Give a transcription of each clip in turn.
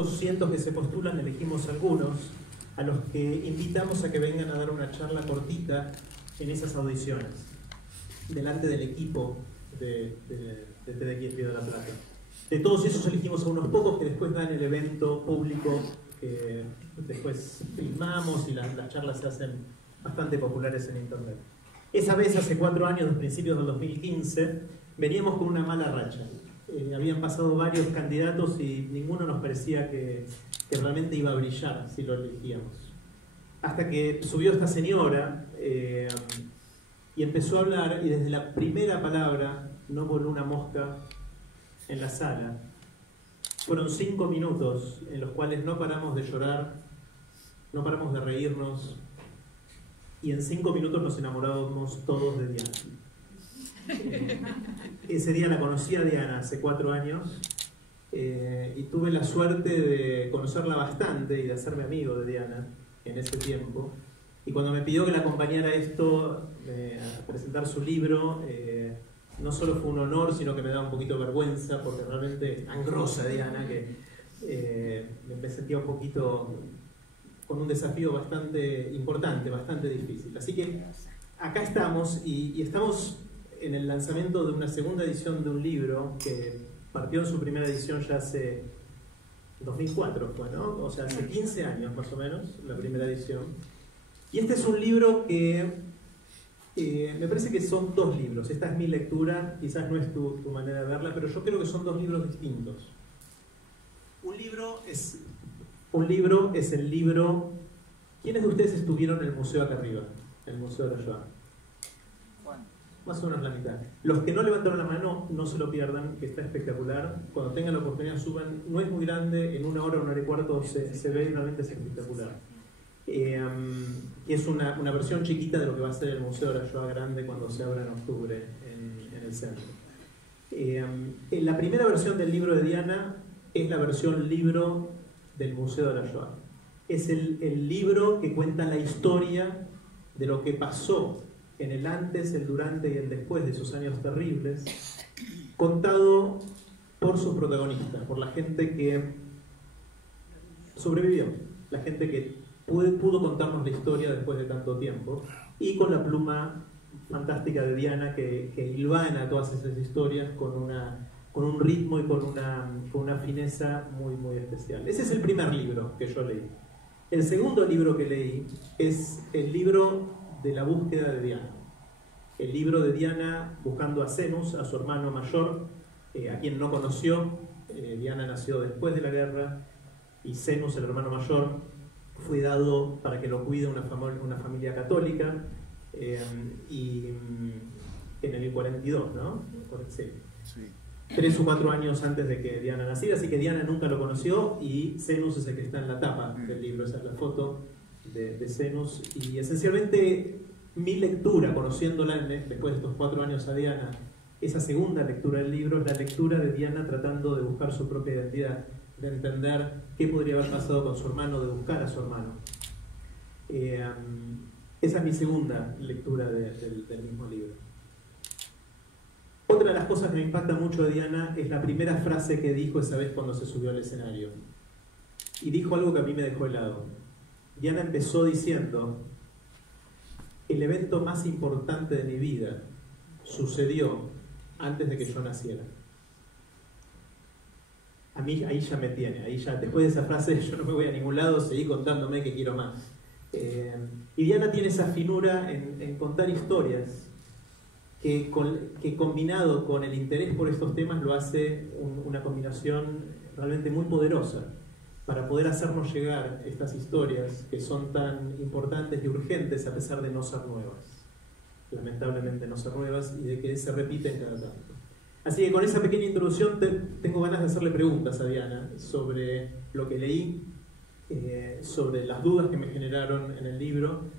los cientos que se postulan, elegimos algunos a los que invitamos a que vengan a dar una charla cortita en esas audiciones, delante del equipo de TEDx Río de la Plata. De todos esos elegimos a unos pocos que después dan el evento público, que después filmamos y las charlas se hacen bastante populares en internet. Esa vez, hace 4 años, a principios del 2015, veníamos con una mala racha. Habían pasado varios candidatos y ninguno nos parecía que realmente iba a brillar si lo elegíamos. Hasta que subió esta señora y empezó a hablar, y desde la primera palabra no voló una mosca en la sala. Fueron 5 minutos en los cuales no paramos de llorar, no paramos de reírnos, y en 5 minutos nos enamorábamos todos de Diana. Ese día la conocí a Diana hace 4 años y tuve la suerte de conocerla bastante y de hacerme amigo de Diana en ese tiempo. Y cuando me pidió que la acompañara a esto, a presentar su libro, no solo fue un honor, sino que me daba un poquito de vergüenza, porque realmente es tan grosa Diana que me sentía un poquito con un desafío bastante importante, bastante difícil. Así que acá estamos y estamos en el lanzamiento de una segunda edición de un libro que partió en su primera edición ya hace 2004, fue, ¿no? O sea, hace 15 años más o menos, la primera edición. Y este es un libro que me parece que son 2 libros. Esta es mi lectura, quizás no es tu manera de verla, pero yo creo que son 2 libros distintos. Un libro es el libro... ¿Quiénes de ustedes estuvieron en el museo acá arriba? El Museo de la Shoah. Más o menos la mitad. Los que no levantaron la mano, no se lo pierdan, que está espectacular. Cuando tengan la oportunidad suban. No es muy grande, en 1 hora, 1 hora y cuarto se ve, realmente es espectacular. Es una versión chiquita de lo que va a ser el Museo de la Shoah grande cuando se abra en octubre en el centro. La primera versión del libro de Diana es la versión libro del Museo de la Shoah. Es el libro que cuenta la historia de lo que pasó en el antes, el durante y el después de esos años terribles, contado por sus protagonistas, por la gente que sobrevivió, la gente que pudo contarnos la historia después de tanto tiempo, y con la pluma fantástica de Diana que hilvana todas esas historias con un ritmo y con una fineza muy, muy especial. Ese es el primer libro que yo leí. El segundo libro que leí es el libro de la búsqueda de Diana. El libro de Diana buscando a Zenus, a su hermano mayor, a quien no conoció. Diana nació después de la guerra y Zenus, el hermano mayor, fue dado para que lo cuide una familia católica y en el 42, ¿no? Sí. 3 o 4 años antes de que Diana naciera, así que Diana nunca lo conoció y Zenus es el que está en la tapa del libro, esa es la foto de Zenus. Y esencialmente mi lectura, conociéndola después de estos 4 años a Diana, esa segunda lectura del libro es la lectura de Diana tratando de buscar su propia identidad, de entender qué podría haber pasado con su hermano, de buscar a su hermano. Esa es mi segunda lectura del mismo libro. Otra de las cosas que me impacta mucho de Diana es la primera frase que dijo esa vez cuando se subió al escenario. Y dijo algo que a mí me dejó helado. Diana empezó diciendo: el evento más importante de mi vida sucedió antes de que yo naciera. A mí ahí ya me tiene, ahí ya, después de esa frase yo no me voy a ningún lado, seguí contándome que quiero más. Y Diana tiene esa finura en contar historias que combinado con el interés por estos temas lo hace una combinación realmente muy poderosa para poder hacernos llegar estas historias que son tan importantes y urgentes a pesar de no ser nuevas. Lamentablemente no ser nuevas y de que se repiten cada tanto. Así que con esa pequeña introducción tengo ganas de hacerle preguntas a Diana sobre lo que leí, sobre las dudas que me generaron en el libro,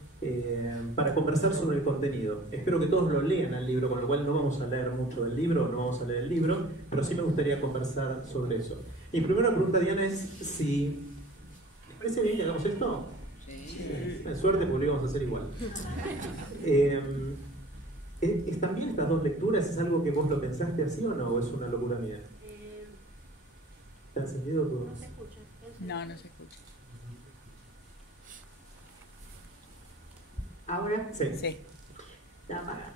para conversar sobre el contenido. Espero que todos lo lean al libro, con lo cual no vamos a leer mucho del libro, no vamos a leer el libro, pero sí me gustaría conversar sobre eso. Mi primera pregunta, Diana, es si... ¿Les parece bien que hagamos esto? Sí. En suerte, porque lo vamos a hacer igual. ¿Están bien estas 2 lecturas? ¿Es algo que vos lo pensaste así o no? ¿O es una locura mía? ¿Te han encendido todo? No se escucha. No, no se escucha. ¿Ahora? Sí. Sí. Está apagado.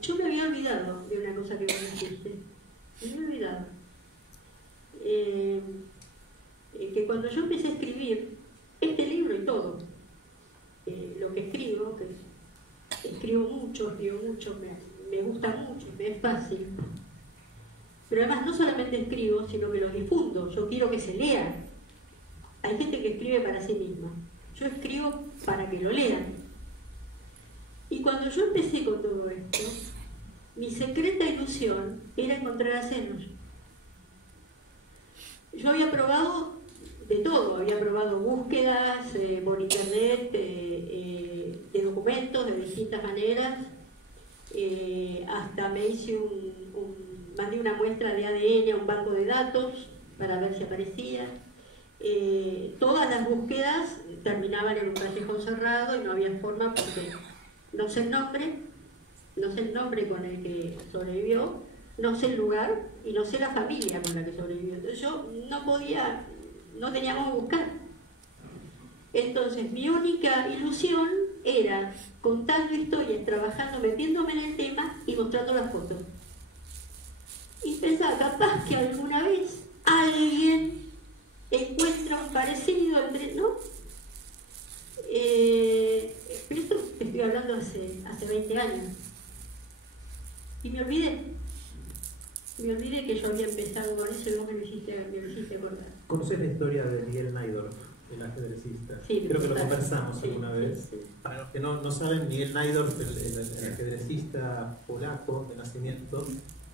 Yo me había olvidado de una cosa que vos dijiste. Me había olvidado. Que cuando yo empecé a escribir este libro y todo, lo que escribo, que escribo mucho, me gusta mucho, me es fácil. Pero además no solamente escribo, sino que lo difundo. Yo quiero que se lea. Hay gente que escribe para sí misma. Yo escribo para que lo lean. Y cuando yo empecé con todo esto, mi secreta ilusión era encontrar a Zenos. Yo había probado de todo, había probado búsquedas por internet, de documentos de distintas maneras, hasta me hice mandé una muestra de ADN a un banco de datos para ver si aparecía. Todas las búsquedas terminaban en un callejón cerrado y no había forma porque no sé el nombre con el que sobrevivió, no sé el lugar y no sé la familia con la que sobrevivió. Entonces yo no tenía cómo buscar. Entonces mi única ilusión era contando historias, trabajando, metiéndome en el tema y mostrando las fotos. Y pensaba, capaz que alguna vez alguien encuentra un parecido entre, ¿no? Pero esto estoy hablando hace 20 años. Y me olvidé que yo había empezado con eso y vos me lo hiciste acordar. ¿Conoces la historia de Miguel Najdorf, el ajedrecista? Sí, creo que lo conversamos alguna vez. Sí. Para los que no saben, Miguel Najdorf, el ajedrecista polaco de nacimiento,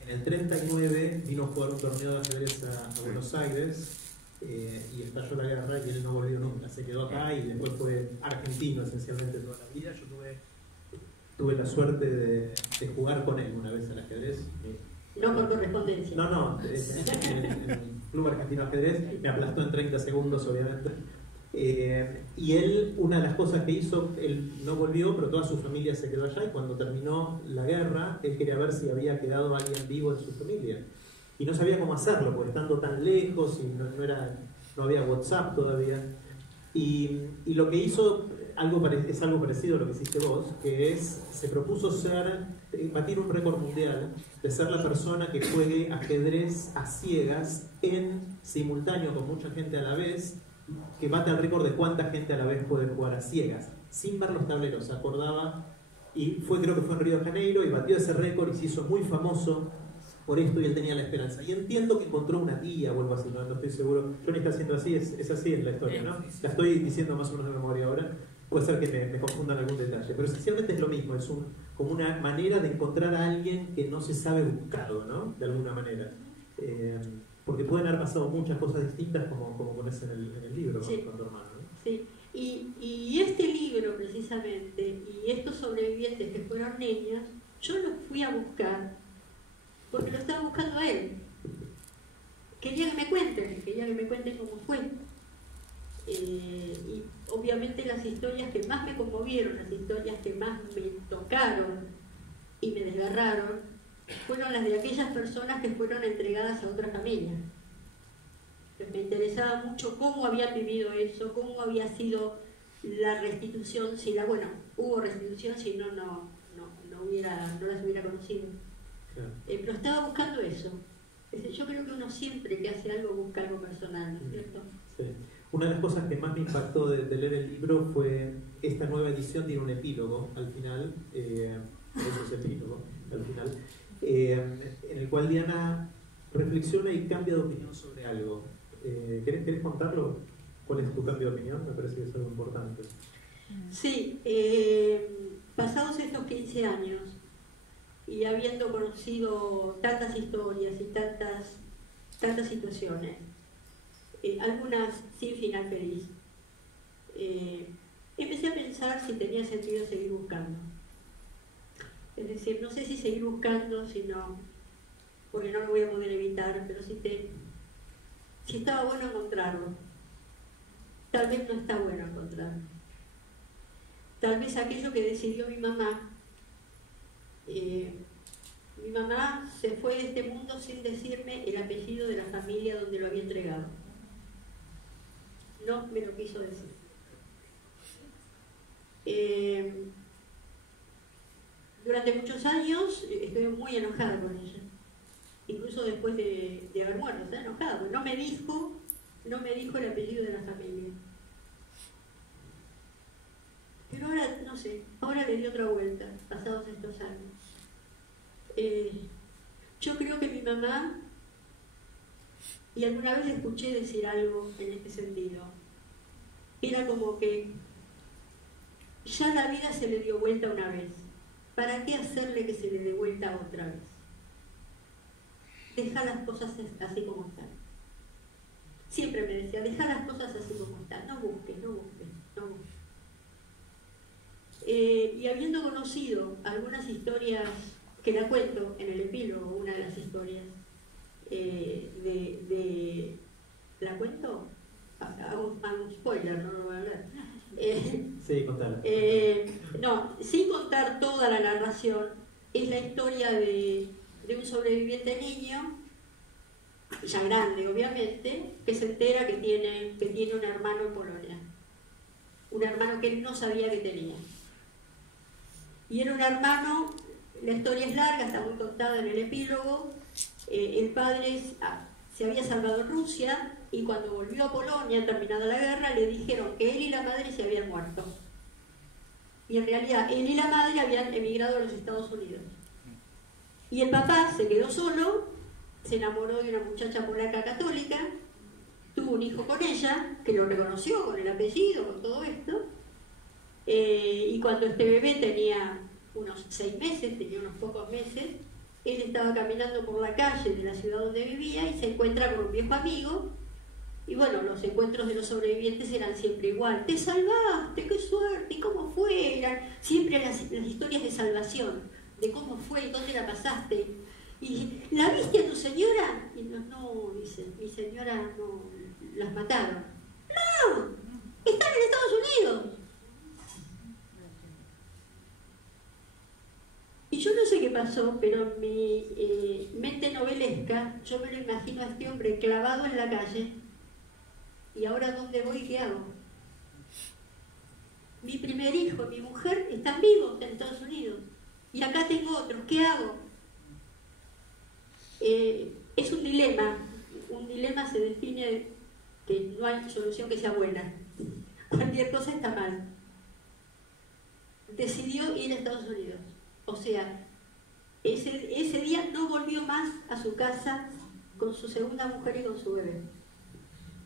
en el 39 vino a jugar un torneo de ajedrez a Buenos Aires y estalló la guerra y él no volvió nunca, se quedó acá y después fue argentino esencialmente toda la vida. Yo tuve la suerte de jugar con él una vez al ajedrez. No por correspondencia. No, en el Club Argentino de Ajedrez me aplastó en 30 segundos, obviamente. Y él, una de las cosas que hizo, él no volvió, pero toda su familia se quedó allá y cuando terminó la guerra, él quería ver si había quedado alguien vivo en su familia. Y no sabía cómo hacerlo, porque estando tan lejos y no había WhatsApp todavía. Y lo que hizo es algo parecido a lo que hiciste vos, que es, se propuso batir un récord mundial de ser la persona que juegue ajedrez a ciegas en simultáneo con mucha gente a la vez, que bate el récord de cuánta gente a la vez puede jugar a ciegas, sin ver los tableros, se acordaba, y creo que fue en Río de Janeiro, y batió ese récord y se hizo muy famoso por esto y él tenía la esperanza. Y entiendo que encontró una tía o algo así, no estoy seguro. Johnny está haciendo así, es así en la historia, ¿no? La estoy diciendo más o menos de memoria ahora. Puede ser que me confundan algún detalle, pero esencialmente es lo mismo, es como una manera de encontrar a alguien que no se sabe buscado, ¿no? De alguna manera. Porque pueden haber pasado muchas cosas distintas como pones en el libro, sí, con tu hermano, ¿no? Sí, y este libro precisamente, y estos sobrevivientes que fueron niños, yo los fui a buscar porque lo estaba buscando a él. Quería que me cuenten cómo fue. Y obviamente las historias que más me conmovieron, las historias que más me tocaron y me desgarraron, fueron las de aquellas personas que fueron entregadas a otra familia. Me interesaba mucho cómo habían vivido eso, cómo había sido la restitución, hubo restitución, si no las hubiera conocido. Claro. Pero estaba buscando eso. Yo creo que uno siempre que hace algo busca algo personal, ¿no es cierto? Sí. Una de las cosas que más me impactó de leer el libro fue esta nueva edición, tiene un epílogo al final, eso es epílogo al final, en el cual Diana reflexiona y cambia de opinión sobre algo. ¿Querés contarlo? ¿Cuál es tu cambio de opinión? Me parece que es algo importante. Sí, pasados estos 15 años y habiendo conocido tantas historias y tantas situaciones, algunas sin final feliz, empecé a pensar si tenía sentido seguir buscando. Es decir, no sé si seguir buscando, porque no lo voy a poder evitar, pero si estaba bueno encontrarlo. Tal vez no está bueno encontrarlo. Tal vez aquello que decidió mi mamá se fue de este mundo sin decirme el apellido de la familia donde lo había entregado. no me lo quiso decir. Durante muchos años estuve muy enojada con ella, incluso después de haber muerto, estaba enojada, porque no me dijo el apellido de la familia. Pero ahora, no sé, ahora le di otra vuelta, pasados estos años. Yo creo que mi mamá, y alguna vez le escuché decir algo en este sentido, era como que ya la vida se le dio vuelta una vez. ¿Para qué hacerle que se le dé vuelta otra vez? Deja las cosas así como están. Siempre me decía, deja las cosas así como están, no busques, no busques, no busques. Y habiendo conocido algunas historias, que la cuento en el epílogo, una de las historias, ¿la cuento? Hago un spoiler, no lo voy a hablar. Sí, contala. No, sin contar toda la narración, es la historia de un sobreviviente niño, ya grande obviamente, que se entera que tiene un hermano en Polonia. Un hermano que él no sabía que tenía. Y era un hermano, la historia es larga, está muy contada en el epílogo. El padre se había salvado en Rusia y cuando volvió a Polonia, terminada la guerra, le dijeron que él y la madre se habían muerto. Y en realidad él y la madre habían emigrado a los Estados Unidos. Y el papá se quedó solo, se enamoró de una muchacha polaca católica, tuvo un hijo con ella, que lo reconoció con el apellido, con todo esto, y cuando este bebé tenía unos 6 meses, tenía unos pocos meses, él estaba caminando por la calle de la ciudad donde vivía y se encuentra con un viejo amigo. Y bueno, los encuentros de los sobrevivientes eran siempre igual. ¡Te salvaste! ¡Qué suerte! ¿Y cómo fue? Eran siempre las historias de salvación, de cómo fue y dónde la pasaste. ¿Y la viste a tu señora? Y no, dice, mi señora no, las mataron. ¡No! ¡Están en Estados Unidos! Y yo no sé qué pasó, pero en mi mente novelesca, yo me lo imagino a este hombre clavado en la calle. ¿Y ahora dónde voy y qué hago? Mi primer hijo, mi mujer, están vivos en Estados Unidos. Y acá tengo otros, ¿qué hago? Es un dilema. Un dilema se define que no hay solución que sea buena. Cualquier cosa está mal. Decidió ir a Estados Unidos. O sea, ese día no volvió más a su casa con su segunda mujer y con su bebé.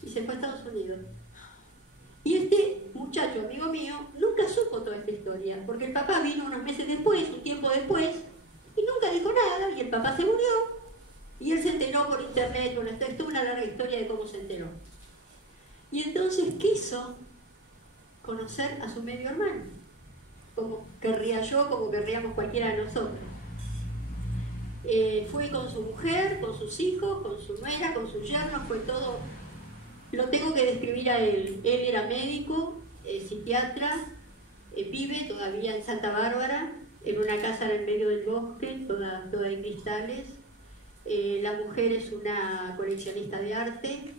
Y se fue a Estados Unidos. Y este muchacho, amigo mío, nunca supo toda esta historia, porque el papá vino unos meses después, un tiempo después, y nunca dijo nada, y el papá se murió, y él se enteró por internet. Bueno, esto es una larga historia de cómo se enteró. Y entonces quiso conocer a su medio hermano, como querría yo, como querríamos cualquiera de nosotros. Fue con su mujer, con sus hijos, con su nuera, con sus yernos, fue todo. Lo tengo que describir a él. Él era médico, psiquiatra, vive todavía en Santa Bárbara, en una casa en el medio del bosque, toda de cristales. La mujer es una coleccionista de arte,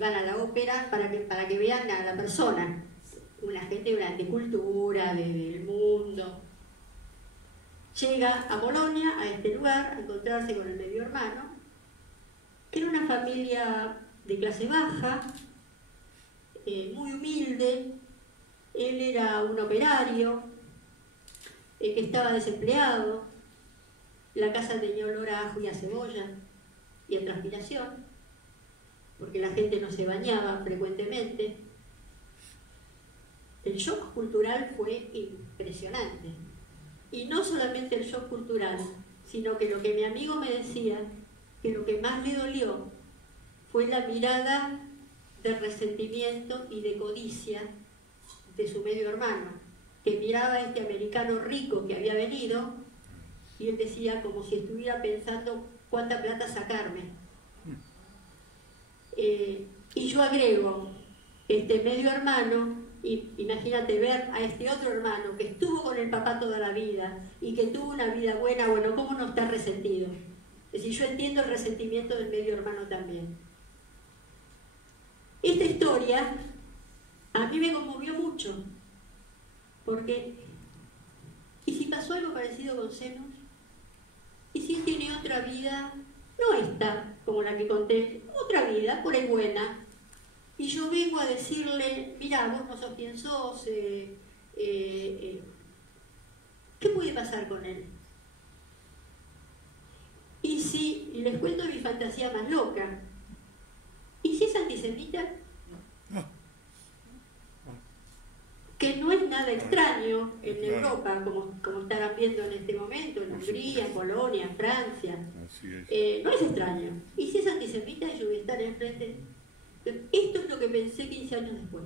van a la ópera para que vean a la persona, una gente de cultura, del mundo. Llega a Polonia, a este lugar, a encontrarse con el medio hermano, que era una familia de clase baja, muy humilde. Él era un operario que estaba desempleado. La casa tenía olor a ajo y a cebolla y a transpiración, porque la gente no se bañaba frecuentemente. El shock cultural fue impresionante. Y no solamente el shock cultural, sino que lo que mi amigo me decía, que lo que más le dolió fue la mirada de resentimiento y de codicia de su medio hermano, que miraba a este americano rico que había venido, y él decía como si estuviera pensando cuánta plata sacarme. Y yo agrego, este medio hermano, y imagínate ver a este otro hermano que estuvo con el papá toda la vida y que tuvo una vida buena, bueno, ¿cómo no está resentido? Es decir, yo entiendo el resentimiento del medio hermano también. Esta historia a mí me conmovió mucho, porque ¿y si pasó algo parecido con Zenos? ¿Y si él tiene otra vida? No esta, como la que conté, otra vida, por ahí buena. Y yo vengo a decirle, mira, vos no sos quien sos, ¿qué puede pasar con él? Y si, les cuento mi fantasía más loca, ¿y si es antisemita? Que no es nada extraño en Europa, como estarán viendo en este momento, en Hungría, en Polonia, en Francia. No es extraño. ¿Y si es antisemita y yo voy a estar enfrente? Esto es lo que pensé 15 años después.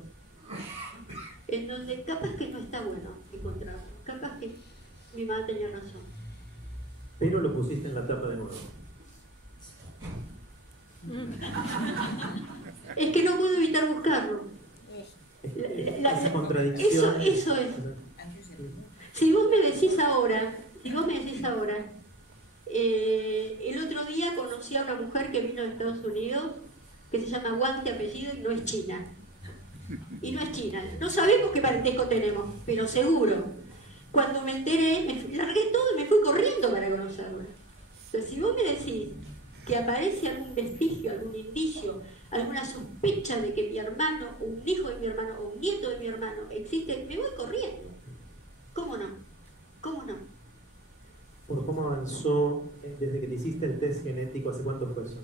En donde capaz que no está bueno encontrarlo. Capaz que mi mamá tenía razón. Pero lo pusiste en la tapa de nuevo. Es que no puedo evitar buscarlo. Esa contradicción. Eso es. Si vos me decís ahora, el otro día conocí a una mujer que vino de Estados Unidos, que se llama Wang de apellido y no es china. No sabemos qué parentesco tenemos, pero seguro. Cuando me enteré, me largué todo y me fui corriendo para conocerla. Entonces, si vos me decís que aparece algún vestigio, algún indicio, alguna sospecha de que mi hermano, un hijo de mi hermano o un nieto de mi hermano existe, me voy corriendo. ¿Cómo no? ¿Por cómo avanzó desde que te hiciste el test genético? ¿Hace cuánto fue eso?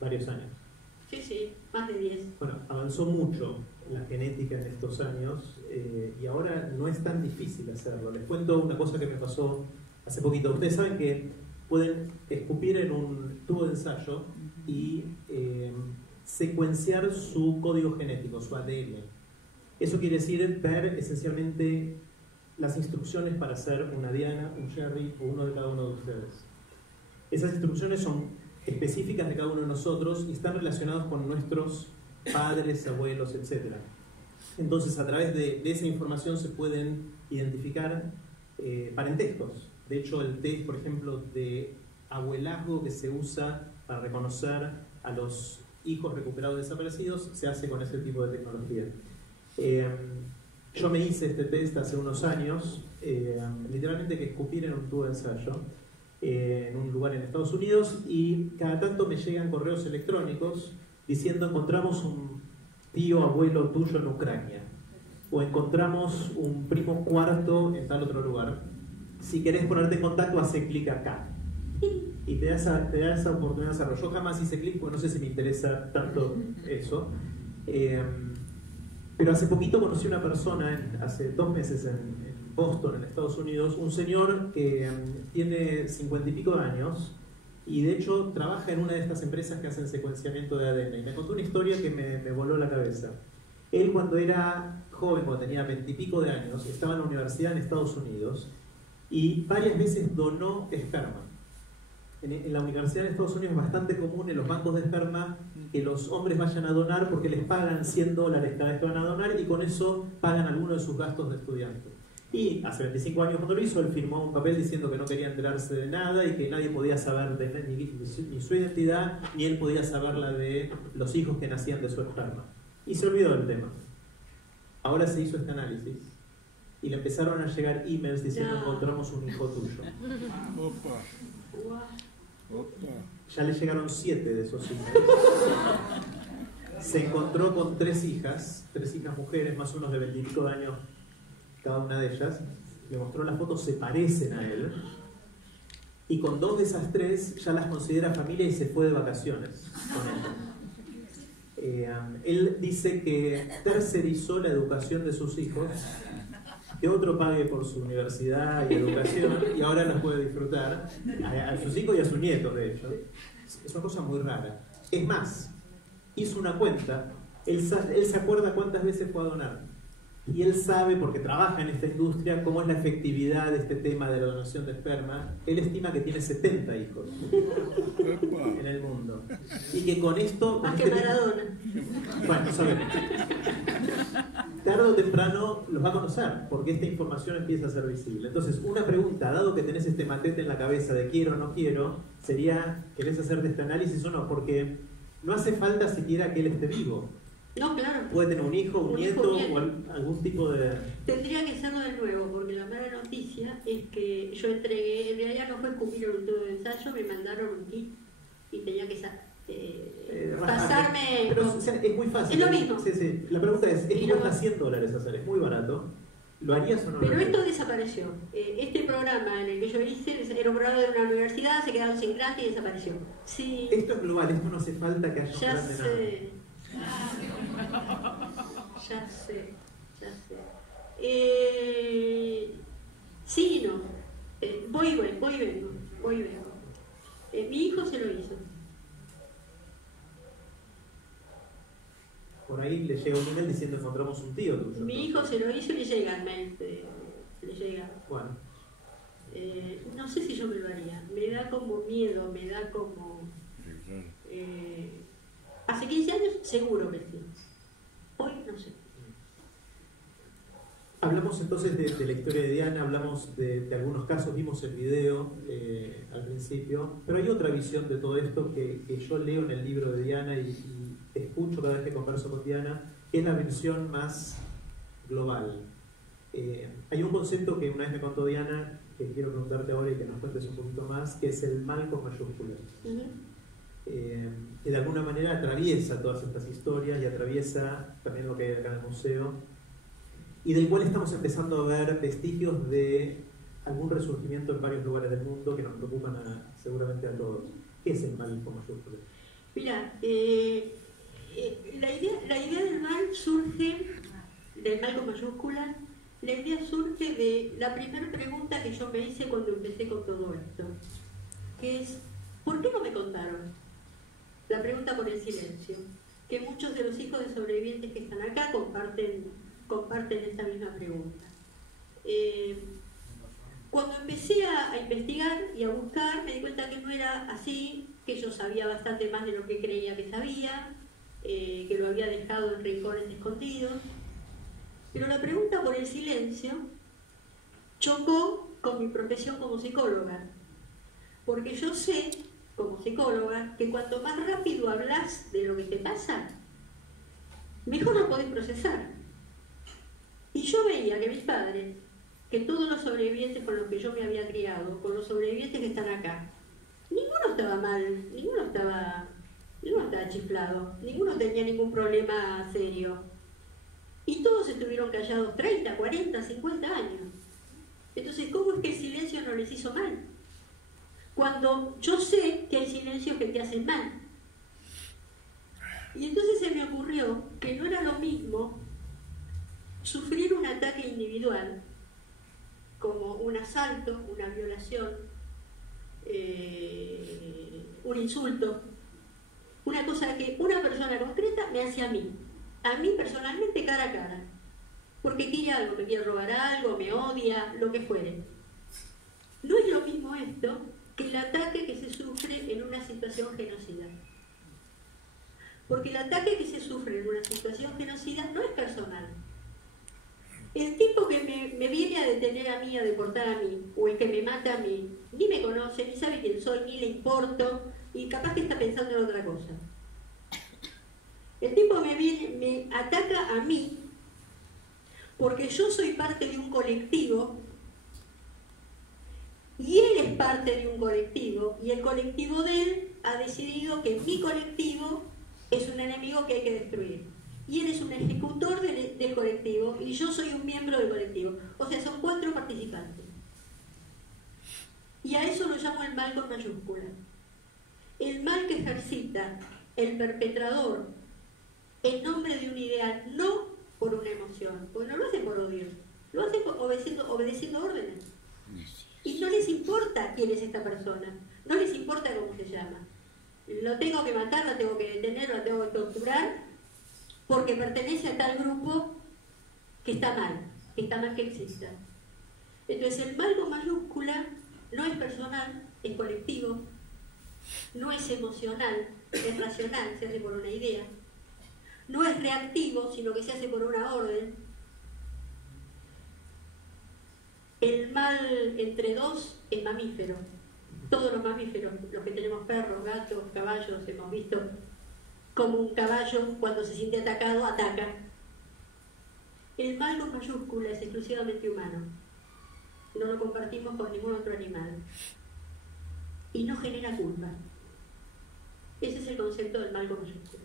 Varios años. Sí, más de 10. Bueno, avanzó mucho la genética en estos años y ahora no es tan difícil hacerlo. Les cuento una cosa que me pasó hace poquito. Ustedes saben que pueden escupir en un tubo de ensayo y secuenciar su código genético, su ADN. Eso quiere decir ver esencialmente las instrucciones para hacer una Diana, un Jerry o uno de cada uno de ustedes. Esas instrucciones son específicas de cada uno de nosotros y están relacionados con nuestros padres, abuelos, etc. Entonces, a través de esa información se pueden identificar parentescos. De hecho, el test, por ejemplo, de abuelazgo que se usa para reconocer a los hijos recuperados desaparecidos, se hace con ese tipo de tecnología. Yo me hice este test hace unos años, literalmente que escupir en un tubo de ensayo, en un lugar en Estados Unidos, y cada tanto me llegan correos electrónicos diciendo: encontramos un tío abuelo tuyo en Ucrania, o encontramos un primo cuarto en tal otro lugar. Si querés ponerte en contacto, hace clic acá. Y te da esa oportunidad de hacerlo. Yo jamás hice clic porque no sé si me interesa tanto eso. Pero hace poquito conocí a una persona, hace 2 meses en Boston, en Estados Unidos, un señor que tiene 50 y pico de años y de hecho trabaja en una de estas empresas que hacen secuenciamiento de ADN. Y me contó una historia que me voló la cabeza. Él, cuando era joven, cuando tenía 20 y pico de años, estaba en la universidad en Estados Unidos y varias veces donó esperma. En la universidad de Estados Unidos es bastante común en los bancos de esperma que los hombres vayan a donar porque les pagan $100 cada vez que van a donar y con eso pagan algunos de sus gastos de estudiante. Y hace 25 años cuando lo hizo, él firmó un papel diciendo que no quería enterarse de nada y que nadie podía saber ni su identidad, ni él podía saber la de los hijos que nacían de su esperma. Y se olvidó del tema. Ahora se hizo este análisis y le empezaron a llegar emails diciendo: encontramos un hijo tuyo. Ya le llegaron 7 de esos emails. Se encontró con 3 hijas mujeres, más o menos de 20 y pico de años cada una de ellas. Le mostró las fotos, se parecen a él. Y con 2 de esas 3 ya las considera familia y se fue de vacaciones con él. Él dice que tercerizó la educación de sus hijos, que otro pague por su universidad y educación, y ahora los puede disfrutar, a sus hijos y a sus nietos, de hecho. Es una cosa muy rara. Es más, hizo una cuenta, él se acuerda cuántas veces fue a donar, y él sabe, porque trabaja en esta industria, cómo es la efectividad de este tema de la donación de esperma. Él estima que tiene 70 hijos en el mundo, y que con esto... Más que Maradona. Bueno, sabemos. Tarde o temprano los va a conocer, porque esta información empieza a ser visible. Entonces, una pregunta, dado que tenés este matete en la cabeza de quiero o no quiero, sería: ¿querés hacerte este análisis o no? Porque no hace falta siquiera que él esté vivo. No, claro. ¿Puede tener un hijo, un nieto o algún tipo de...? Tendría que serlo de nuevo, porque la mala noticia es que yo entregué, en realidad no fue cumplir un método de ensayo, me mandaron un kit y tenía que pasarme... Pero o sea, es muy fácil. Es lo mismo. Sí, sí. La pregunta es cuesta $100 hacer, es muy barato. ¿Lo harías o no? Pero esto desapareció. Este programa en el que yo hice era un programa de una universidad, se quedaron sin grant y desapareció. Sí. Esto es global, esto no hace falta que haya un Ya grant de nada. sé. Ya sé. Sí y no. Voy y vengo. Mi hijo se lo hizo. Por ahí le llega un email diciendo encontramos un tío tuyo. Mi hijo se lo hizo y le llega el mail. Le llega. Bueno. No sé si yo me lo haría. Me da como miedo, me da como... hace 15 años seguro que sí. Hoy no sé. Hablamos entonces de la historia de Diana, hablamos de algunos casos, vimos el video al principio, pero hay otra visión de todo esto que yo leo en el libro de Diana y escucho cada vez que converso con Diana, que es la visión más global. Hay un concepto que una vez me contó Diana, que quiero preguntarte ahora y que nos cuentes un poquito más, que es el mal con mayúsculas. Que de alguna manera atraviesa todas estas historias y atraviesa también lo que hay acá en el museo, y del cual estamos empezando a ver vestigios de algún resurgimiento en varios lugares del mundo que nos preocupan seguramente a todos. ¿Qué es el mal con mayúsculas? Mira, la idea del mal surge, del mal con mayúsculas, la idea surge de la primera pregunta que yo me hice cuando empecé con todo esto, que es, ¿por qué no me contaron? La pregunta por el silencio, que muchos de los hijos de sobrevivientes que están acá comparten esta misma pregunta. Cuando empecé a investigar y a buscar, me di cuenta que no era así, que yo sabía bastante más de lo que creía que sabía, que lo había dejado en rincones escondidos. Pero la pregunta por el silencio chocó con mi profesión como psicóloga, porque yo sé, como psicóloga, que cuanto más rápido hablas de lo que te pasa, mejor lo podés procesar. Y yo veía que mis padres, que todos los sobrevivientes con los que yo me había criado, con los sobrevivientes que están acá, ninguno estaba mal, ninguno estaba chiflado, ninguno tenía ningún problema serio. Y todos estuvieron callados 30, 40, 50 años. Entonces, ¿cómo es que el silencio no les hizo mal? Cuando yo sé que hay silencios que te hacen mal. Y entonces se me ocurrió que no era lo mismo sufrir un ataque individual, como un asalto, una violación, un insulto, una cosa que una persona concreta me hace a mí personalmente cara a cara, porque quiere algo, me quiere robar algo, me odia, lo que fuere. No es lo mismo esto que el ataque que se sufre en una situación genocida. Porque el ataque que se sufre en una situación genocida no es personal. El tipo que me viene a detener a mí, a deportar a mí, o el que me mata a mí, ni me conoce, ni sabe quién soy, ni le importo, y capaz que está pensando en otra cosa. El tipo me ataca a mí porque yo soy parte de un colectivo y él es parte de un colectivo y el colectivo de él ha decidido que mi colectivo es un enemigo que hay que destruir. Y él es un ejecutor del colectivo y yo soy un miembro del colectivo. O sea, son 4 participantes. Y a eso lo llamo el mal con mayúsculas. El mal que ejercita el perpetrador en nombre de un ideal, no por una emoción, porque no lo hacen por odio, lo hacen obedeciendo órdenes. Y no les importa quién es esta persona, no les importa cómo se llama. Lo tengo que matar, lo tengo que detener, lo tengo que torturar, porque pertenece a tal grupo que está mal que exista. Entonces el mal con mayúscula no es personal, es colectivo, no es emocional, es racional, se hace por una idea. No es reactivo, sino que se hace por una orden. El mal entre dos es mamífero. Todos los mamíferos, los que tenemos perros, gatos, caballos, hemos visto como un caballo cuando se siente atacado, ataca. El mal con mayúscula es exclusivamente humano. No lo compartimos con ningún otro animal. Y no genera culpa. Ese es el concepto del mal con mayúscula.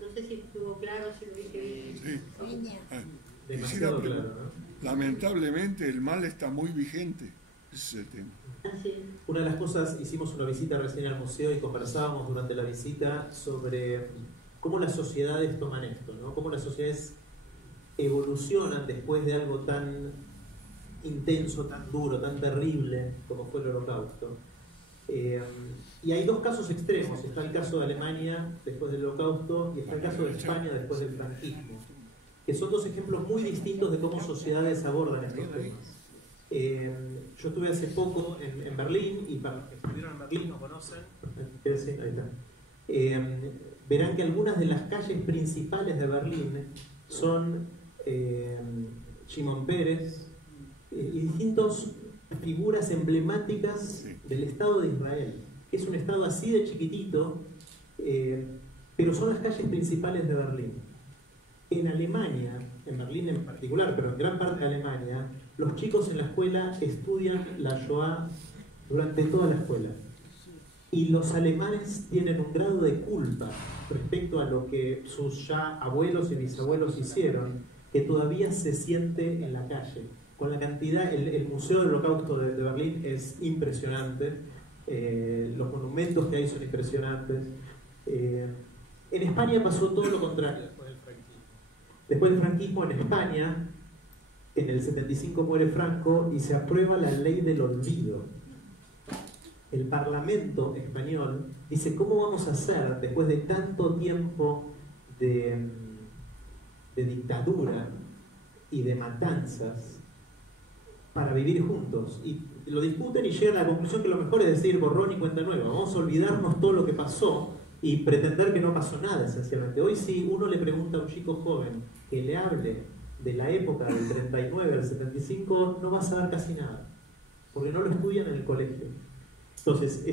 No sé si estuvo claro, si lo dije bien. Sí. Demasiado claro, ¿no? Lamentablemente el mal está muy vigente. Ese es el tema. Así. Una de las cosas, hicimos una visita recién al museo y conversábamos durante la visita sobre cómo las sociedades toman esto, ¿no? Cómo las sociedades evolucionan después de algo tan intenso, tan duro, tan terrible como fue el Holocausto. Y hay dos casos extremos. Está el caso de Alemania después del Holocausto y está el caso de España después del franquismo, que son dos ejemplos muy distintos de cómo sociedades abordan estos temas. Yo estuve hace poco en Berlín, y para los que estuvieron en Berlín no conocen, ahí está. Verán que algunas de las calles principales de Berlín son Shimon Peres y distintas figuras emblemáticas del Estado de Israel, que es un estado así de chiquitito, pero son las calles principales de Berlín. En Alemania, en Berlín en particular, pero en gran parte de Alemania, los chicos en la escuela estudian la Shoah durante toda la escuela. Y los alemanes tienen un grado de culpa respecto a lo que sus ya abuelos y bisabuelos hicieron, que todavía se siente en la calle. Con la cantidad, el Museo del Holocausto de Berlín es impresionante, los monumentos que hay son impresionantes. En España pasó todo lo contrario después del franquismo. Después del franquismo en España, en el 75 muere Franco y se aprueba la ley del olvido. El Parlamento español dice, ¿cómo vamos a hacer después de tanto tiempo de dictadura y de matanzas para vivir juntos? Y lo discuten y llegan a la conclusión que lo mejor es decir borrón y cuenta nueva. Vamos a olvidarnos todo lo que pasó y pretender que no pasó nada, esencialmente. Hoy si uno le pregunta a un chico joven que le hable de la época del 39 al 75, no va a saber casi nada, porque no lo estudian en el colegio. Entonces,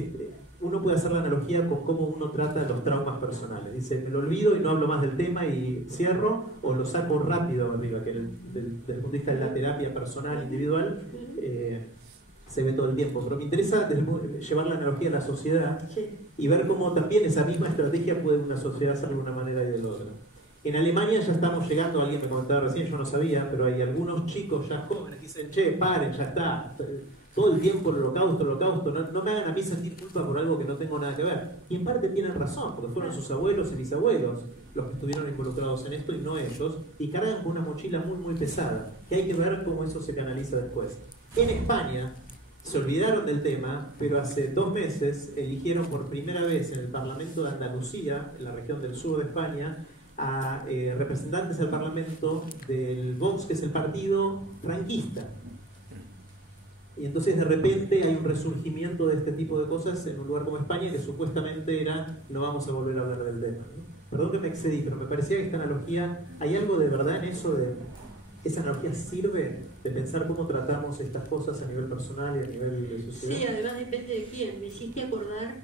uno puede hacer la analogía con cómo uno trata los traumas personales. Dice, me lo olvido y no hablo más del tema y cierro, o lo saco rápido arriba, que desde el punto de vista de la terapia personal, individual, se ve todo el tiempo. Pero me interesa llevar la analogía a la sociedad y ver cómo también esa misma estrategia puede una sociedad hacer de una manera y de la otra. En Alemania ya estamos llegando, alguien me comentaba recién, yo no sabía, pero hay algunos chicos ya jóvenes que dicen, che, paren, ya está, todo el tiempo el holocausto, no me hagan a mí sentir culpa por algo que no tengo nada que ver. Y en parte tienen razón, porque fueron sus abuelos y bisabuelos los que estuvieron involucrados en esto y no ellos, y cargan con una mochila muy muy pesada, que hay que ver cómo eso se canaliza después. En España se olvidaron del tema, pero hace 2 meses eligieron por primera vez en el Parlamento de Andalucía, en la región del sur de España, a representantes del Parlamento del Vox, que es el partido franquista. Y entonces de repente hay un resurgimiento de este tipo de cosas en un lugar como España, que supuestamente era, no vamos a volver a hablar del tema, ¿no? Perdón que me excedí, pero me parecía que esta analogía, ¿hay algo de verdad en eso? ¿Esa analogía sirve de pensar cómo tratamos estas cosas a nivel personal y a nivel de sociedad? Sí, además depende de quién. Me hiciste acordar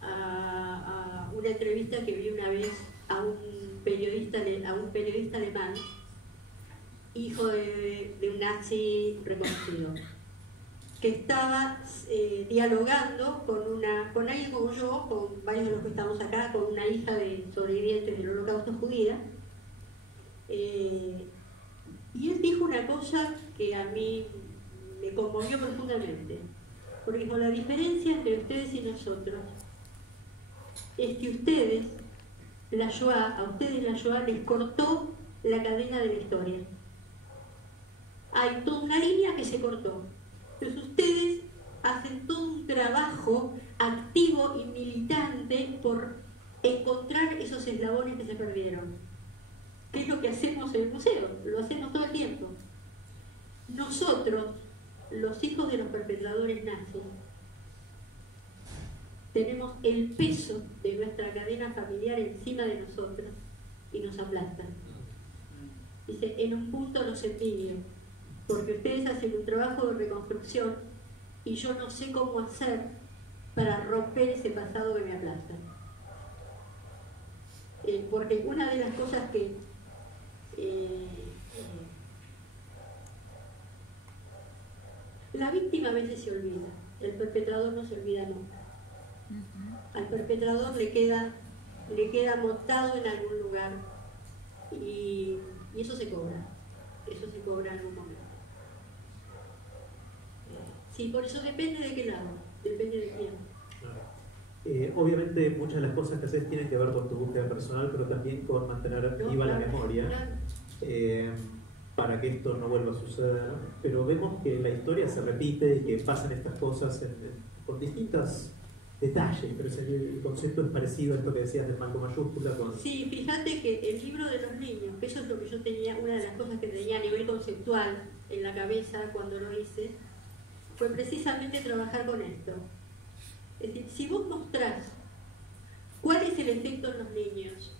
a una entrevista que vi una vez a un periodista alemán, hijo de un nazi reconocido, que estaba dialogando con alguien como yo, con varios de los que estamos acá, con una hija de sobrevivientes del Holocausto judía, y él dijo una cosa que a mí me conmovió profundamente, porque dijo, la diferencia entre ustedes y nosotros es que ustedes, a ustedes la Shoah les cortó la cadena de la historia. Hay toda una línea que se cortó. Entonces ustedes hacen todo un trabajo activo y militante por encontrar esos eslabones que se perdieron. ¿Qué es lo que hacemos en el museo? Lo hacemos todo el tiempo. Nosotros, los hijos de los perpetradores nazis, tenemos el peso de nuestra cadena familiar encima de nosotros y nos aplastan. Dice, en un punto los envidio, porque ustedes hacen un trabajo de reconstrucción y yo no sé cómo hacer para romper ese pasado que me aplasta. porque una de las cosas que la víctima a veces se olvida, el perpetrador no se olvida nunca. Al perpetrador le queda montado en algún lugar y eso se cobra en algún momento. Sí, por eso depende de qué lado, depende de quién. Obviamente muchas de las cosas que haces tienen que ver con tu búsqueda personal, pero también con mantener viva la memoria, para que esto no vuelva a suceder. Pero vemos que la historia se repite y que pasan estas cosas con distintos detalles, pero el concepto es parecido a esto que decías del mal con mayúscula. Sí, fíjate que el libro de los niños, que eso es lo que yo tenía, una de las cosas que tenía a nivel conceptual en la cabeza cuando lo hice, fue precisamente trabajar con esto. Es decir, si vos mostrás cuál es el efecto en los niños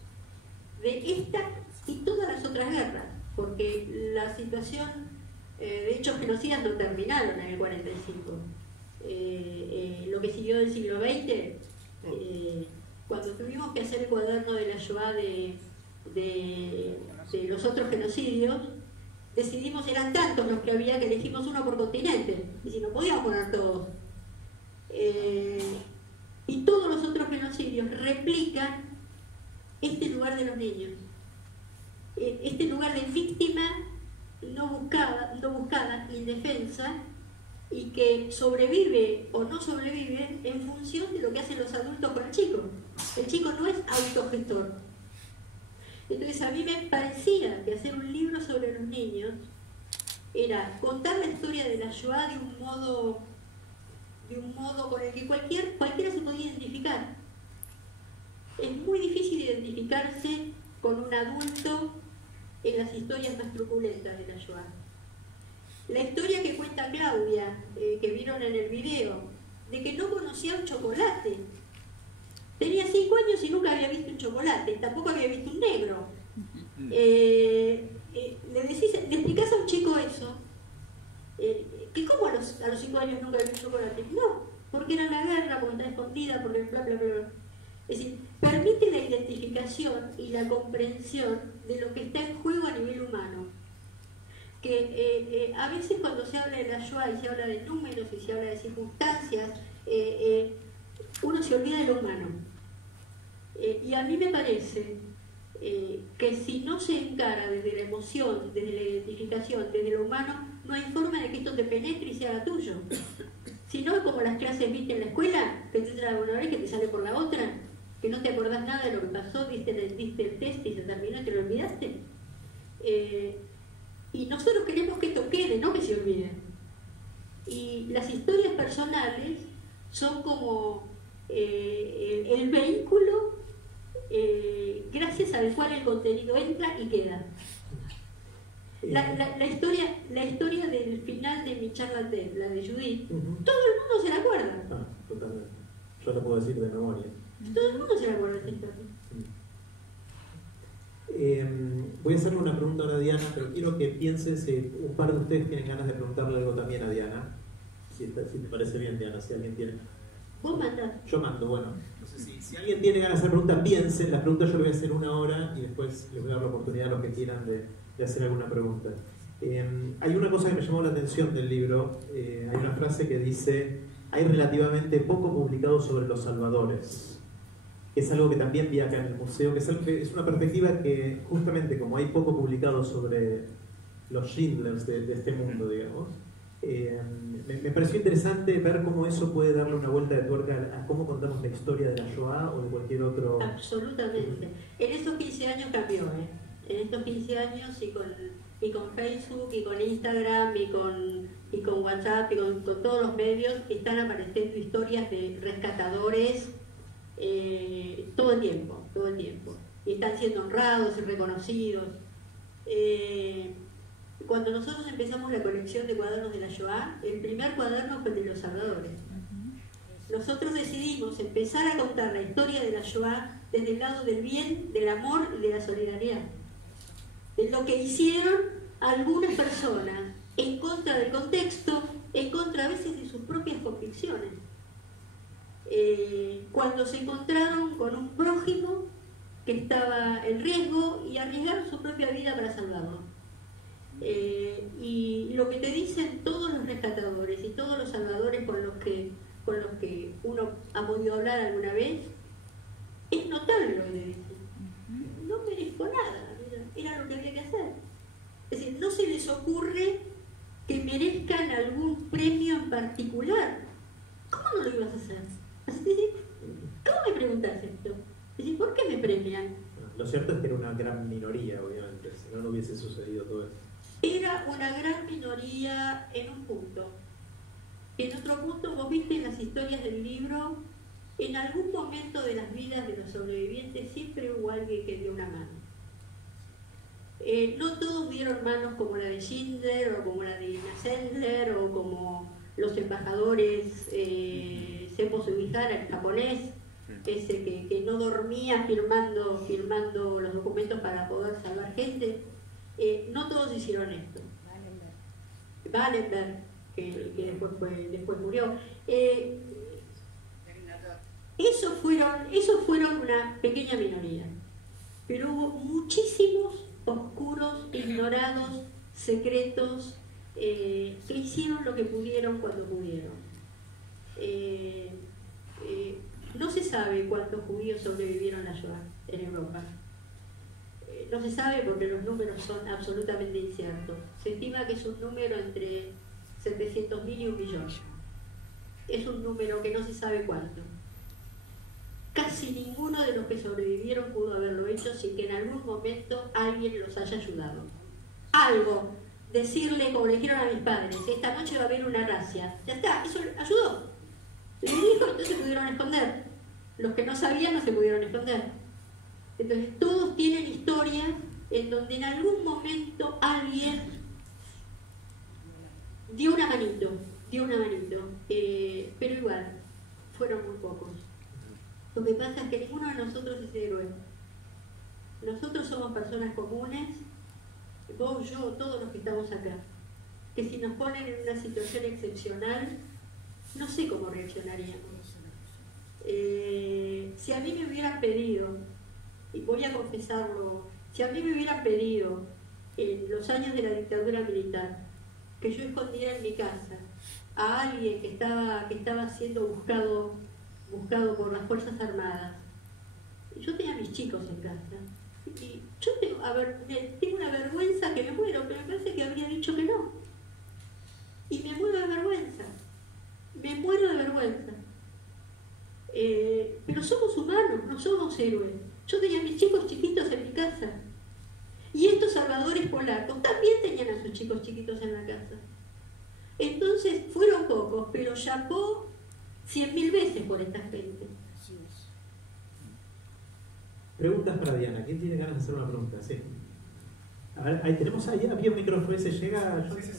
de esta y todas las otras guerras, porque la situación de hechos genocidas no terminaron en el 45. Lo que siguió del siglo XX, cuando tuvimos que hacer el cuaderno de la Shoah de los otros genocidios, decidimos, eran tantos los que había que elegimos uno por continente, y si no podíamos poner todos. Y todos los otros genocidios replican este lugar de los niños, este lugar de víctima no buscada, indefensa, y que sobrevive o no sobrevive en función de lo que hacen los adultos con el chico. El chico no es autogestor. Entonces a mí me parecía que hacer un libro sobre los niños era contar la historia de la Shoah de un modo con el que cualquiera se podía identificar. Es muy difícil identificarse con un adulto en las historias más truculentas de la Shoah. La historia que cuenta Claudia, que vieron en el video, de que no conocía un chocolate. Tenía 5 años y nunca había visto un chocolate, tampoco había visto un negro. Le explicás a un chico eso, que como a los 5 años nunca había visto un chocolate. No, porque era la guerra, porque está escondida, porque bla, bla, bla. Es decir, permite la identificación y la comprensión de lo que está en juego a nivel humano. Que a veces cuando se habla de la Shoah y se habla de números y se habla de circunstancias, uno se olvida de lo humano. Y a mí me parece que si no se encara desde la emoción, desde la identificación, desde lo humano, no hay forma de que esto te penetre y se haga tuyo. Si no, es como las clases, viste, en la escuela, que te entra una oreja y te sale por la otra, que no te acordás nada de lo que pasó, diste el test y se terminó y te lo olvidaste. Y nosotros queremos que esto quede, no que se olvide. Y las historias personales son como el vehículo gracias al cual el contenido entra y queda. La historia del final de mi charla TED, la de Judith, todo el mundo se la acuerda. Totalmente. Yo la puedo decir de memoria. Todo el mundo se la acuerda de esta historia. Voy a hacerle una pregunta ahora a Diana, pero quiero que pienses si un par de ustedes tienen ganas de preguntarle algo también a Diana. Si te parece bien, Diana, si alguien tiene. Vos mandás. Yo mando, bueno. No sé si alguien tiene ganas de hacer preguntas, piensen. Las preguntas yo le voy a hacer una hora y después les voy a dar la oportunidad a los que quieran de hacer alguna pregunta. Hay una cosa que me llamó la atención del libro. Hay una frase que dice: hay relativamente poco publicado sobre los salvadores. Es algo que también vi acá en el museo, que es una perspectiva que justamente como hay poco publicado sobre los Schindlers de este mundo, digamos, me pareció interesante ver cómo eso puede darle una vuelta de tuerca a cómo contamos la historia de la Shoah o de cualquier otro... Absolutamente. En estos 15 años cambió, En estos 15 años y con Facebook y con Instagram y con WhatsApp y con todos los medios están apareciendo historias de rescatadores todo el tiempo, y están siendo honrados y reconocidos. Cuando nosotros empezamos la colección de cuadernos de la Shoah, el primer cuaderno fue el de los salvadores. Nosotros decidimos empezar a contar la historia de la Shoah desde el lado del bien, del amor y de la solidaridad, de lo que hicieron algunas personas en contra del contexto, en contra a veces de sus propias convicciones. Cuando se encontraron con un prójimo que estaba en riesgo y arriesgaron su propia vida para salvarlo. Y lo que te dicen todos los rescatadores y todos los salvadores con los que uno ha podido hablar alguna vez, es notable lo que te dicen. No merezco nada, era lo que había que hacer. Es decir, no se les ocurre que merezcan algún premio en particular. ¿Cómo no lo ibas a hacer? Es decir, ¿cómo me preguntas esto? Es decir, ¿por qué me premian? Lo cierto es que era una gran minoría, obviamente, si no, no hubiese sucedido todo esto. Era una gran minoría en un punto. En otro punto, vos viste en las historias del libro, en algún momento de las vidas de los sobrevivientes siempre hubo alguien que dio una mano. No todos dieron manos como la de Schindler o como la de Ina Sendler o como los embajadores Seppo Sugihara, el japonés, ese que no dormía firmando los documentos para poder salvar gente. No todos hicieron esto. Wallenberg, que después murió. Esos fueron una pequeña minoría, pero hubo muchísimos oscuros, ignorados, secretos, que hicieron lo que pudieron cuando pudieron. No se sabe cuántos judíos sobrevivieron a la Shoah en Europa. No se sabe porque los números son absolutamente inciertos. Se estima que es un número entre 700.000 y 1 millón. Es un número que no se sabe cuánto. Casi ninguno de los que sobrevivieron pudo haberlo hecho sin que en algún momento alguien los haya ayudado. Algo, decirle, como le dijeron a mis padres, esta noche va a haber una racia. Ya está, eso ayudó. Le dijo, entonces se pudieron esconder. Los que no sabían no se pudieron esconder. Entonces todos tienen historias en donde en algún momento alguien dio una manito, pero igual, fueron muy pocos. Lo que pasa es que ninguno de nosotros es héroe. Nosotros somos personas comunes, vos, yo, todos los que estamos acá, que si nos ponen en una situación excepcional, no sé cómo reaccionaríamos. Si a mí me hubieran pedido, y voy a confesarlo, si a mí me hubieran pedido en los años de la dictadura militar que yo escondiera en mi casa a alguien que estaba siendo buscado por las Fuerzas Armadas, yo tenía a mis chicos en casa, y yo tengo una vergüenza que me muero, pero me parece que habría dicho que no, y me muero de vergüenza. Pero somos humanos, no somos héroes. Yo tenía a mis chicos chiquitos en mi casa. Y estos salvadores polacos también tenían a sus chicos chiquitos en la casa. Entonces fueron pocos, pero chapó 100.000 veces por esta gente. Preguntas para Diana. ¿Quién tiene ganas de hacer una pregunta? Sí. A ver, ahí tenemos ahí, había un micrófono, ese llega. Sí.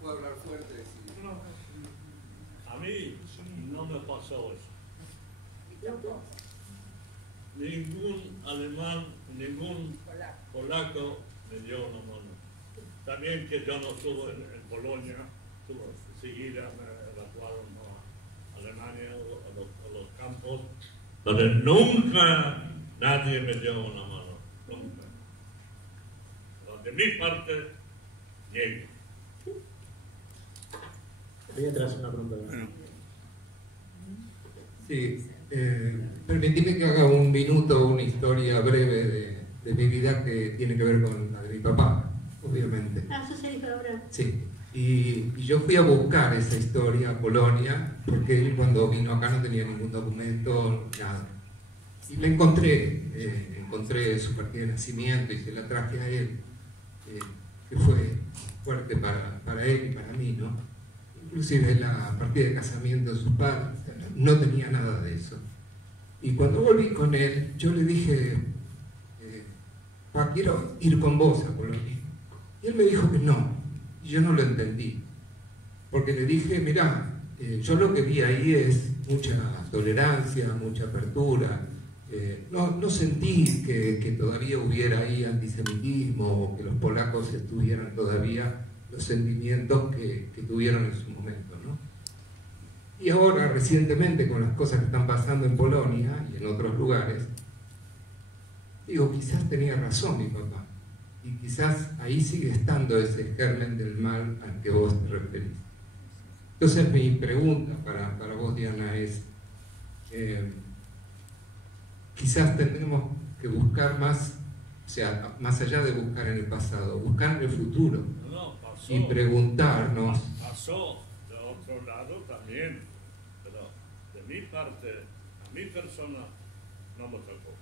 Puedo hablar fuerte. Sí. A mí no me pasó eso. Ningún alemán, ningún polaco me dio una mano. También que yo no estuve en Polonia, enseguida me evacuaron a Alemania, a los campos, donde nunca nadie me dio una mano. Nunca. De mi parte, niego. Voy a traer una pregunta. Sí, permitime que haga un minuto, una historia breve de mi vida que tiene que ver con la de mi papá, obviamente. Eso se dijo ahora. Sí, y yo fui a buscar esa historia a Polonia, porque él cuando vino acá no tenía ningún documento, nada. Y la encontré su partida de nacimiento y se la traje a él, que fue fuerte para él y para mí, ¿no? Inclusive la partida de casamiento de sus padres, no tenía nada de eso. Y cuando volví con él, yo le dije, quiero ir con vos a Polonia. Y él me dijo que no, y yo no lo entendí. Porque le dije, mirá, yo lo que vi ahí es mucha tolerancia, mucha apertura. No sentí que todavía hubiera ahí antisemitismo o que los polacos estuvieran todavía los sentimientos que tuvieron en su momento, ¿no? Y ahora, recientemente, con las cosas que están pasando en Polonia y en otros lugares, digo, quizás tenía razón mi papá, y quizás ahí sigue estando ese germen del mal al que vos te referís. Entonces mi pregunta para vos, Diana, es, quizás tendremos que buscar más, o sea, más allá de buscar en el pasado, buscar en el futuro, pasó, y preguntarnos. Pasó de otro lado también, pero de mi parte, a mi persona, no me tocó.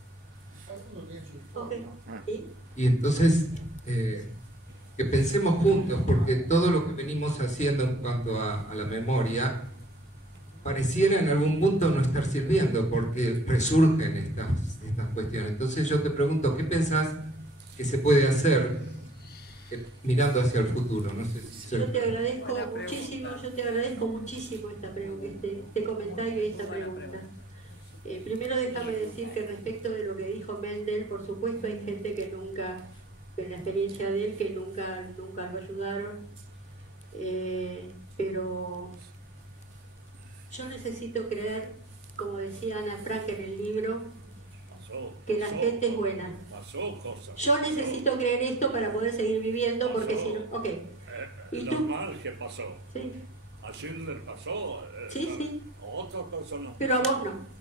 Okay. ¿Sí? Y entonces, que pensemos juntos, porque todo lo que venimos haciendo en cuanto a la memoria pareciera en algún punto no estar sirviendo, porque resurgen estas cuestiones. Entonces yo te pregunto, ¿qué pensás que se puede hacer mirando hacia el futuro? No sé si yo te agradezco muchísimo este comentario y esta pregunta. Primero déjame decir que respecto de lo que dijo Mendel, por supuesto hay gente que nunca, en la experiencia de él, que nunca lo ayudaron, pero yo necesito creer, como decía Ana Frank en el libro, que la gente es buena. Yo necesito creer esto para poder seguir viviendo, porque si no... Ok. ¿Y tú? Normal que pasó. Sí. A Schindler pasó. Sí. A otras personas. Pero a vos no.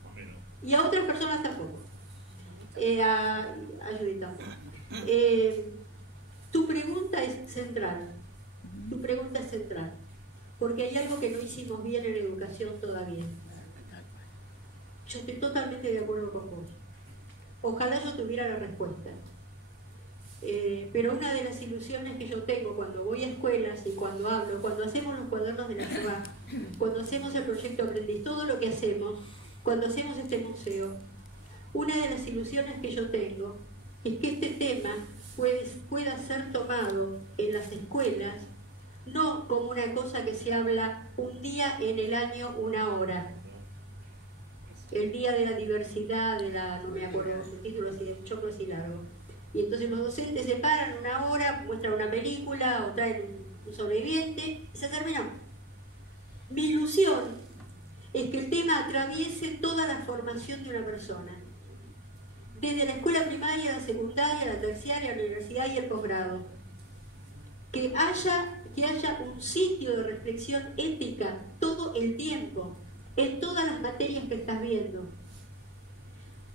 Y a otras personas tampoco. A Judith tampoco. Tu pregunta es central. Porque hay algo que no hicimos bien en educación todavía. Yo estoy totalmente de acuerdo con vos. Ojalá yo tuviera la respuesta. Pero una de las ilusiones que yo tengo cuando voy a escuelas y cuando hablo, cuando hacemos los cuadernos de la ciudad, cuando hacemos el proyecto Aprendiz, todo lo que hacemos, cuando hacemos este museo, una de las ilusiones que yo tengo es que este tema pueda ser tomado en las escuelas, no como una cosa que se habla un día en el año, una hora. El día de la diversidad, no me acuerdo su título, así de choclo así largo. Y entonces los docentes se paran una hora, muestran una película o traen un sobreviviente y se terminó. Mi ilusión es que el tema atraviese toda la formación de una persona, desde la escuela primaria, la secundaria, la terciaria, la universidad y el posgrado. Que haya un sitio de reflexión ética todo el tiempo, en todas las materias que estás viendo.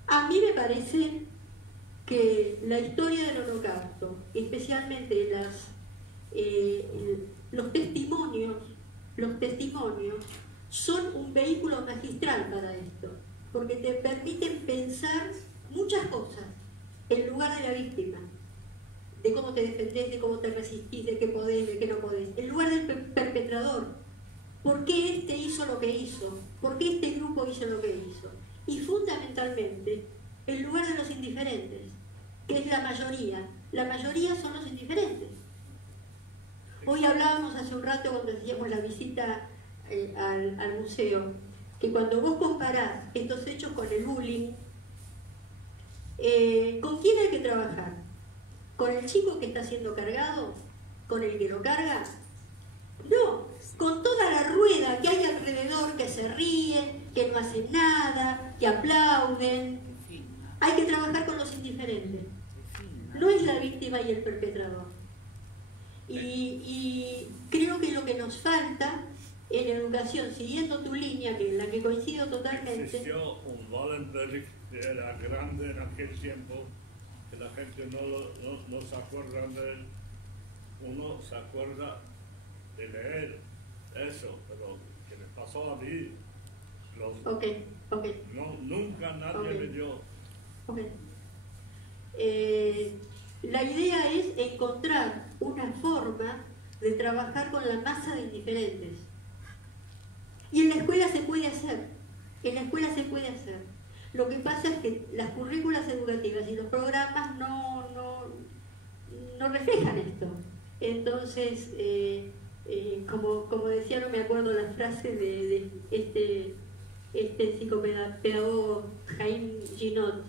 A mí me parece que la historia del Holocausto, especialmente los testimonios, son un vehículo magistral para esto, porque te permiten pensar muchas cosas en lugar de la víctima, de cómo te defendés, de cómo te resistís, de qué podés, de qué no podés, en lugar del perpetrador. ¿Por qué este hizo lo que hizo? ¿Por qué este grupo hizo lo que hizo? Y fundamentalmente, en lugar de los indiferentes, que es la mayoría. La mayoría son los indiferentes. Hoy hablábamos hace un rato cuando hacíamos la visita al museo, que cuando vos comparás estos hechos con el bullying, ¿con quién hay que trabajar? ¿Con el chico que está siendo cargado? ¿Con el que lo carga? No, con toda la rueda que hay alrededor, que se ríen, que no hacen nada, que aplauden. Hay que trabajar con los indiferentes. No es la víctima y el perpetrador. Y creo que lo que nos falta en educación, siguiendo tu línea, que en la que coincido totalmente... Existió un Wallenberg que era grande en aquel tiempo, que la gente no se acuerda de él. Uno se acuerda de leer eso, pero que me pasó a mí. Nunca nadie leyó. La idea es encontrar una forma de trabajar con la masa de indiferentes. Y en la escuela se puede hacer. Lo que pasa es que las currículas educativas y los programas no reflejan esto. Entonces, como decía, no me acuerdo la frase de este psicopedagogo Jaime Ginot,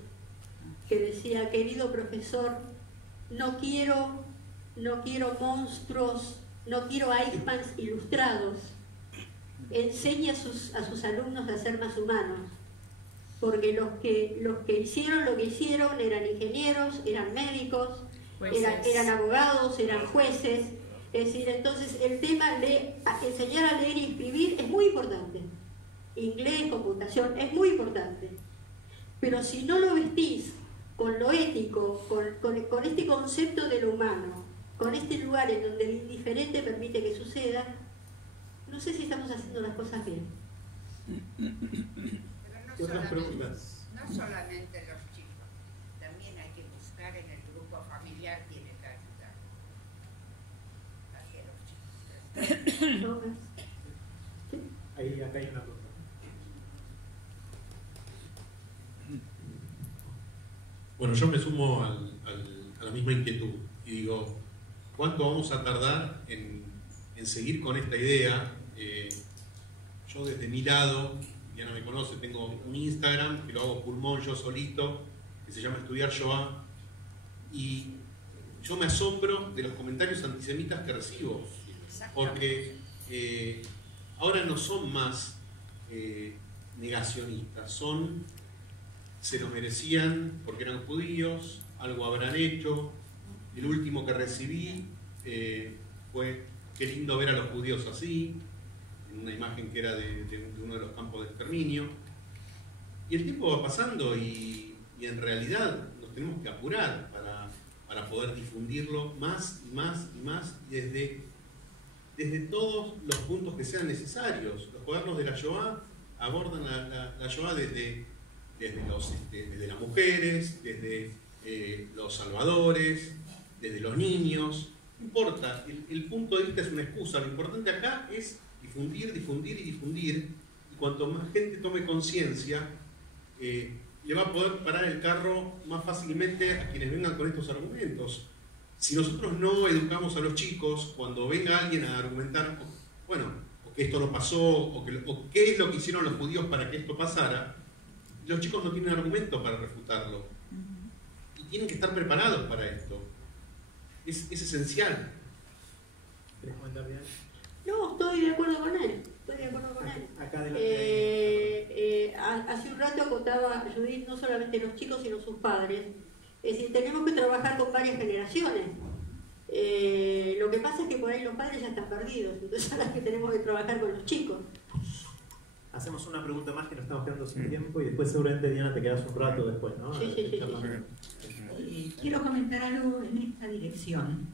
que decía: querido profesor, no quiero monstruos, no quiero Eichmanns ilustrados. Enseñe a sus alumnos a ser más humanos. porque los que hicieron lo que hicieron eran ingenieros, eran médicos, eran abogados, eran jueces. Es decir, entonces el tema de enseñar a leer y escribir es muy importante. Inglés, computación, es muy importante. Pero si no lo vestís con lo ético, con este concepto de lo humano, con este lugar en donde el indiferente permite que suceda, no sé si estamos haciendo las cosas bien. Pero Otras preguntas. no solamente los chicos, también hay que buscar en el grupo familiar tiene que ayudar a que los chicos. Acá hay una pregunta. Bueno, yo me sumo a la misma inquietud y digo, ¿cuánto vamos a tardar en seguir con esta idea? Yo desde mi lado, Diana me conoce, tengo un Instagram que lo hago pulmón yo solito, que se llama Estudiar Shoah, y yo me asombro de los comentarios antisemitas que recibo, porque ahora no son más negacionistas, se lo merecían porque eran judíos, algo habrán hecho. El último que recibí fue: qué lindo ver a los judíos así, en una imagen que era de uno de los campos de exterminio. Y el tiempo va pasando y en realidad nos tenemos que apurar para poder difundirlo más y más y más, y desde todos los puntos que sean necesarios. Los cuadernos de la Shoah abordan la Shoah desde las mujeres, desde los salvadores, desde los niños. No importa, el punto de vista es una excusa. Lo importante acá es difundir, difundir y difundir. Y cuanto más gente tome conciencia, le va a poder parar el carro más fácilmente a quienes vengan con estos argumentos. Si nosotros no educamos a los chicos, cuando venga alguien a argumentar, bueno, o que esto no pasó, o qué es lo que hicieron los judíos para que esto pasara, los chicos no tienen argumento para refutarlo. Y tienen que estar preparados para esto. Es esencial. ¿Querés comentar bien? No, estoy de acuerdo con él. Acá adelante. Hace un rato acotaba Judith, no solamente los chicos, sino sus padres. Es decir, tenemos que trabajar con varias generaciones. Lo que pasa es que por ahí los padres ya están perdidos, entonces ahora es que tenemos que trabajar con los chicos. Hacemos una pregunta más que nos estamos quedando sin tiempo y después seguramente, Diana, te quedas un rato después, ¿no? Sí. Quiero comentar algo en esta dirección.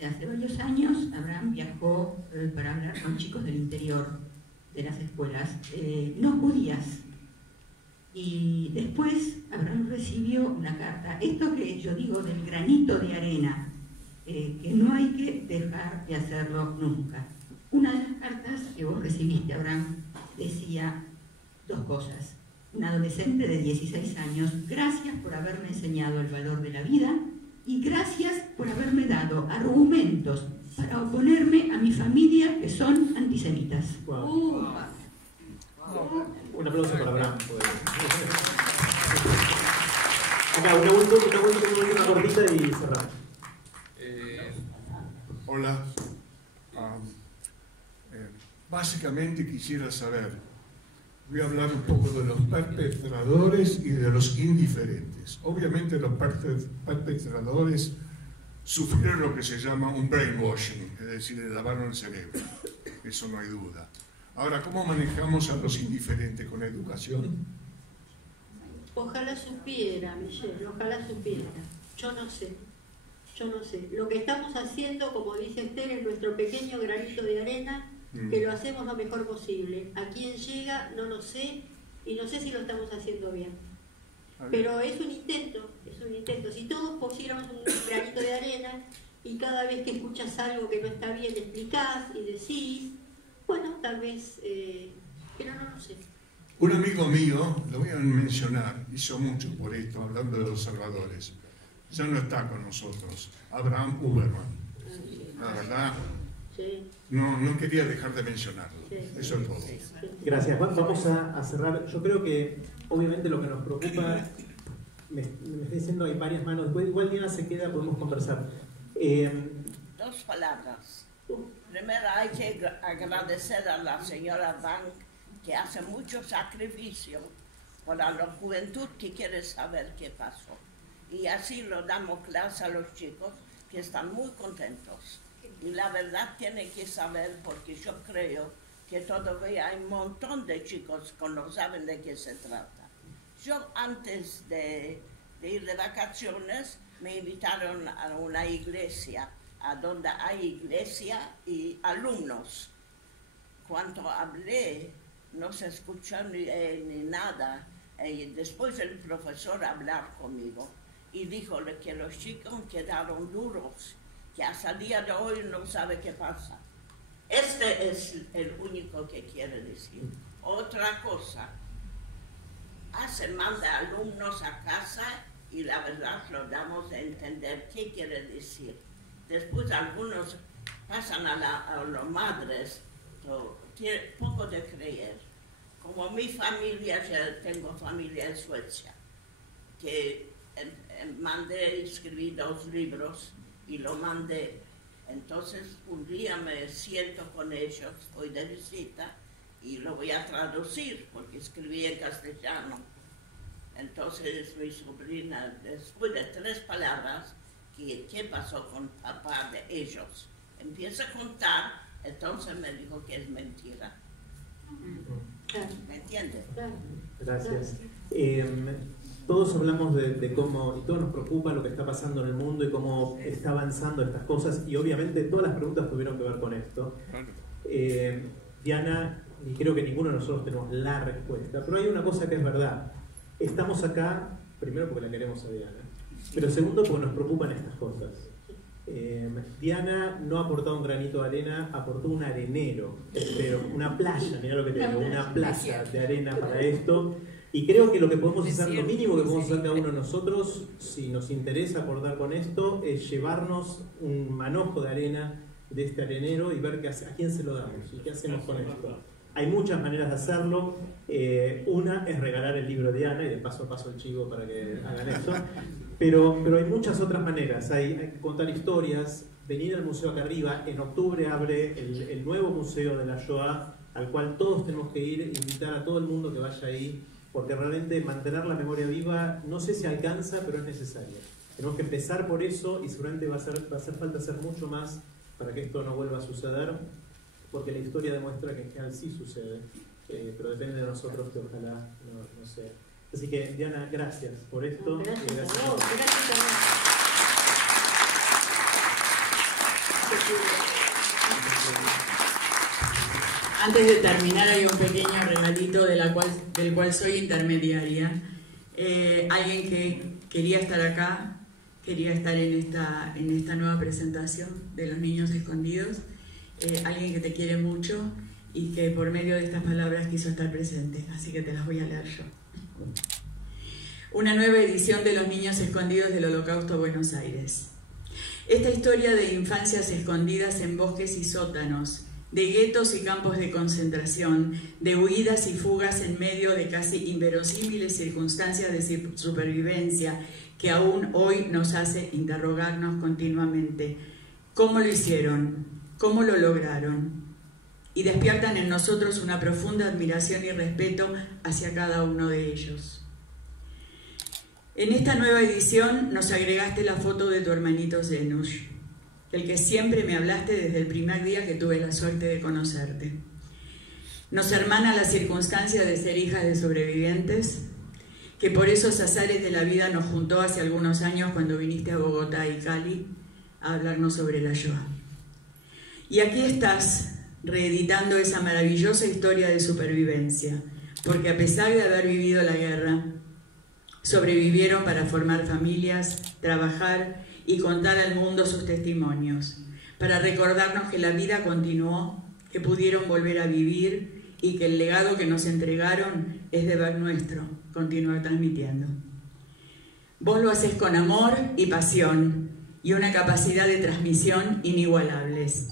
Hace varios años Abraham viajó para hablar con chicos del interior de las escuelas no judías. Y después Abraham recibió una carta, esto que yo digo del granito de arena, que no hay que dejar de hacerlo nunca. Una de las cartas que vos recibiste, Abraham, decía dos cosas. Un adolescente de 16 años: gracias por haberme enseñado el valor de la vida y gracias por haberme dado argumentos para oponerme a mi familia que son antisemitas. Wow. Un aplauso para Abraham. Acá, una última cortita y cerramos. Hola. Básicamente quisiera saber, voy a hablar un poco de los perpetradores y de los indiferentes. Obviamente los perpetradores sufrieron lo que se llama un brainwashing, es decir, le lavaron el cerebro, eso no hay duda. Ahora, ¿cómo manejamos a los indiferentes? ¿Con educación? Ojalá supiera, Michelle, ojalá supiera. Yo no sé. Lo que estamos haciendo, como dice Esther, es nuestro pequeño granito de arena, que lo hacemos lo mejor posible. A quién llega, no lo sé, y no sé si lo estamos haciendo bien. Pero es un intento. Si todos pusiéramos un granito de arena y cada vez que escuchas algo que no está bien explicás y decís, bueno, tal vez, pero no lo sé. Un amigo mío, lo voy a mencionar, hizo mucho por esto, hablando de los salvadores. Ya no está con nosotros, Abraham Uberman. La verdad, Sí. no quería dejar de mencionarlo. Sí. Eso es todo. Gracias. Vamos a cerrar. Yo creo que, obviamente, lo que nos preocupa, me está diciendo, hay varias manos. Igual Diana se queda, podemos conversar. Dos palabras. Primero, hay que agradecer a la señora Bank, que hace mucho sacrificio para la juventud que quiere saber qué pasó. Y así lo damos clase a los chicos, que están muy contentos. Y la verdad tienen que saber, porque yo creo que todavía hay un montón de chicos que no saben de qué se trata. Yo antes de ir de vacaciones me invitaron a una iglesia, a donde hay iglesia y alumnos. Cuando hablé, no se escuchó ni nada. Después el profesor hablar conmigo y dijo que los chicos quedaron duros, que hasta el día de hoy no sabe qué pasa. Este es el único que quiere decir. Otra cosa, manda alumnos a casa y la verdad lo damos a entender qué quiere decir. Después algunos pasan a las madres, tiene poco de creer. Como mi familia, ya tengo familia en Suecia, que mandé, escribí 2 libros y lo mandé. Entonces un día me siento con ellos, voy de visita y lo voy a traducir porque escribí en castellano. Entonces mi sobrina, después de 3 palabras, ¿qué pasó con papá de ellos? Empieza a contar, entonces me dijo que es mentira. ¿Me entiendes? Gracias. Todos hablamos de cómo, y todos nos preocupa lo que está pasando en el mundo y cómo está avanzando estas cosas, y obviamente todas las preguntas tuvieron que ver con esto. Diana, y creo que ninguno de nosotros tenemos la respuesta, pero hay una cosa que es verdad. Estamos acá, primero porque la queremos a Diana, pero segundo porque nos preocupan estas cosas. Diana no ha aportado un granito de arena, aportó un arenero, una playa, mirá lo que te digo, una playa de arena para esto. Y creo que lo que podemos hacer, lo mínimo que podemos hacer cada uno de nosotros, si nos interesa aportar con esto, es llevarnos un manojo de arena de este arenero y ver a quién se lo damos y qué hacemos con esto. Hay muchas maneras de hacerlo. Una es regalar el libro de Diana, y de paso a paso el chivo para que hagan eso. Pero hay muchas otras maneras. Hay contar historias, venir al museo acá arriba. En octubre abre el nuevo museo de la Shoah, al cual todos tenemos que ir, invitar a todo el mundo que vaya ahí, porque realmente mantener la memoria viva no sé si alcanza, pero es necesario. Tenemos que empezar por eso, y seguramente va a hacer falta hacer mucho más para que esto no vuelva a suceder, porque la historia demuestra que en general sí sucede, pero depende de nosotros que ojalá no sea. Así que, Diana, gracias por esto. Gracias. Antes de terminar, hay un pequeño regalito del cual soy intermediaria. Alguien que quería estar acá, quería estar en esta nueva presentación de Los Niños Escondidos. Alguien que te quiere mucho y que por medio de estas palabras quiso estar presente. Así que te las voy a leer yo. Una nueva edición de Los Niños Escondidos del Holocausto Buenos Aires. Esta historia de infancias escondidas en bosques y sótanos, de guetos y campos de concentración, de huidas y fugas en medio de casi inverosímiles circunstancias de supervivencia que aún hoy nos hace interrogarnos continuamente. ¿Cómo lo hicieron? ¿Cómo lo lograron? Y despiertan en nosotros una profunda admiración y respeto hacia cada uno de ellos. En esta nueva edición nos agregaste la foto de tu hermanito Zenush, del que siempre me hablaste desde el primer día que tuve la suerte de conocerte. Nos hermana la circunstancia de ser hijas de sobrevivientes, que por esos azares de la vida nos juntó hace algunos años cuando viniste a Bogotá y Cali a hablarnos sobre la Shoah. Y aquí estás, reeditando esa maravillosa historia de supervivencia, porque a pesar de haber vivido la guerra, sobrevivieron para formar familias, trabajar y contar al mundo sus testimonios, para recordarnos que la vida continuó, que pudieron volver a vivir y que el legado que nos entregaron es deber nuestro, continuar transmitiendo. Vos lo haces con amor y pasión y una capacidad de transmisión inigualables.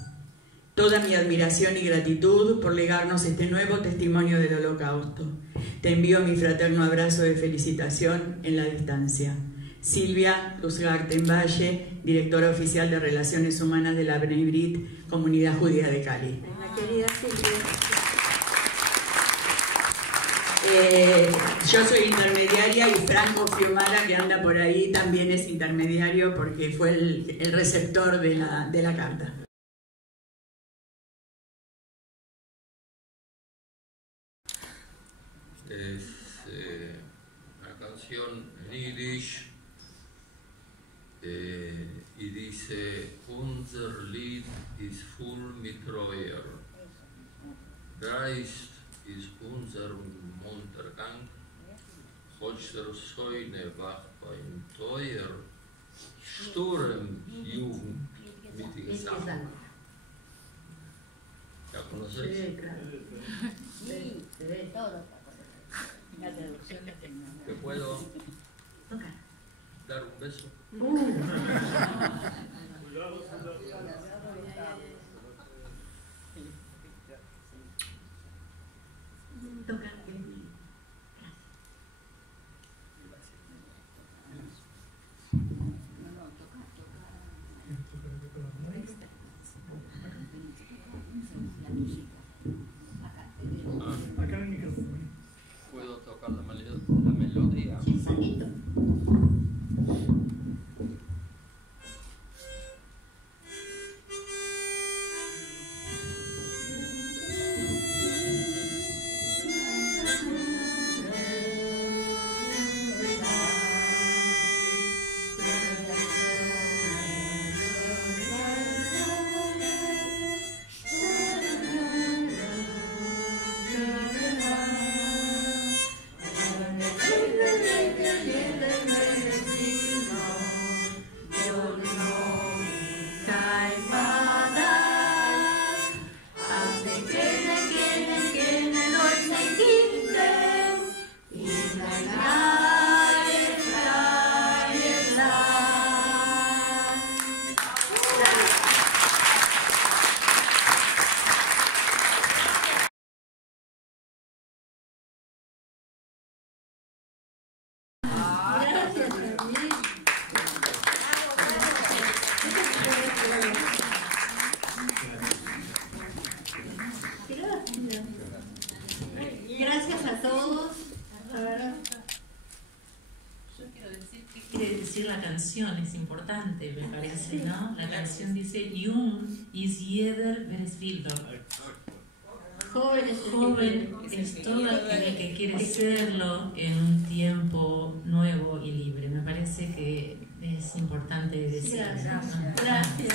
Toda mi admiración y gratitud por legarnos este nuevo testimonio del Holocausto. Te envío mi fraterno abrazo de felicitación en la distancia. Silvia Luzgarten-Valle, directora oficial de Relaciones Humanas de la Bnei Brit, Comunidad Judía de Cali. La querida Silvia. Yo soy intermediaria y Franco Fiumara, que anda por ahí, también es intermediario porque fue el receptor de la carta. Es una canción en Yiddish y dice: Unser Lied ist voll mit Treuer, Geist ist unser Untergang, Holster Säune wacht beim Teuer, Sturm Jugend mit Gesang. ¿La conoces? Sí, claro. Sí, se ve todo. La traducción la tengo. ¿Te puedo dar un beso? Toca. ¿Puedo tocar la melodía? Sí, solito. Gracias a todos. Yo quiero decir qué quiere decir la canción, es importante, me parece, ¿no? La canción dice: Jung ist jeder, wer es will. Joven es todo aquel que quiere serlo en un tiempo nuevo y libre. Me parece que es importante decirlo. Gracias.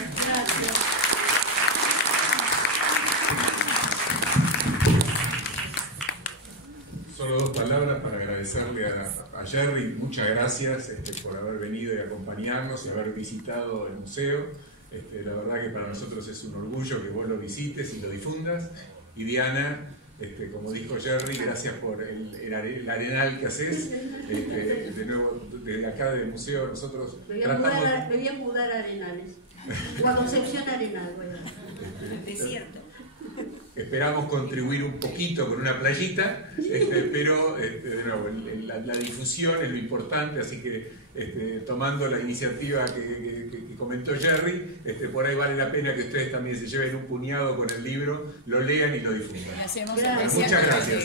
Solo dos palabras para agradecerle a Jerry. Muchas gracias por haber venido y acompañarnos y haber visitado el museo. La verdad que para nosotros es un orgullo que vos lo visites y lo difundas. Y Diana, como dijo Jerry, gracias por el arenal que haces. De nuevo, desde acá del museo nosotros Me voy a mudar a Arenales. O a Concepción Arenal. Desierto. Esperamos contribuir un poquito con una playita, pero de nuevo, la difusión es lo importante, así que tomando la iniciativa que comentó Jerry, por ahí vale la pena que ustedes también se lleven un puñado con el libro, lo lean y lo difundan. Hacemos Muchas gracias.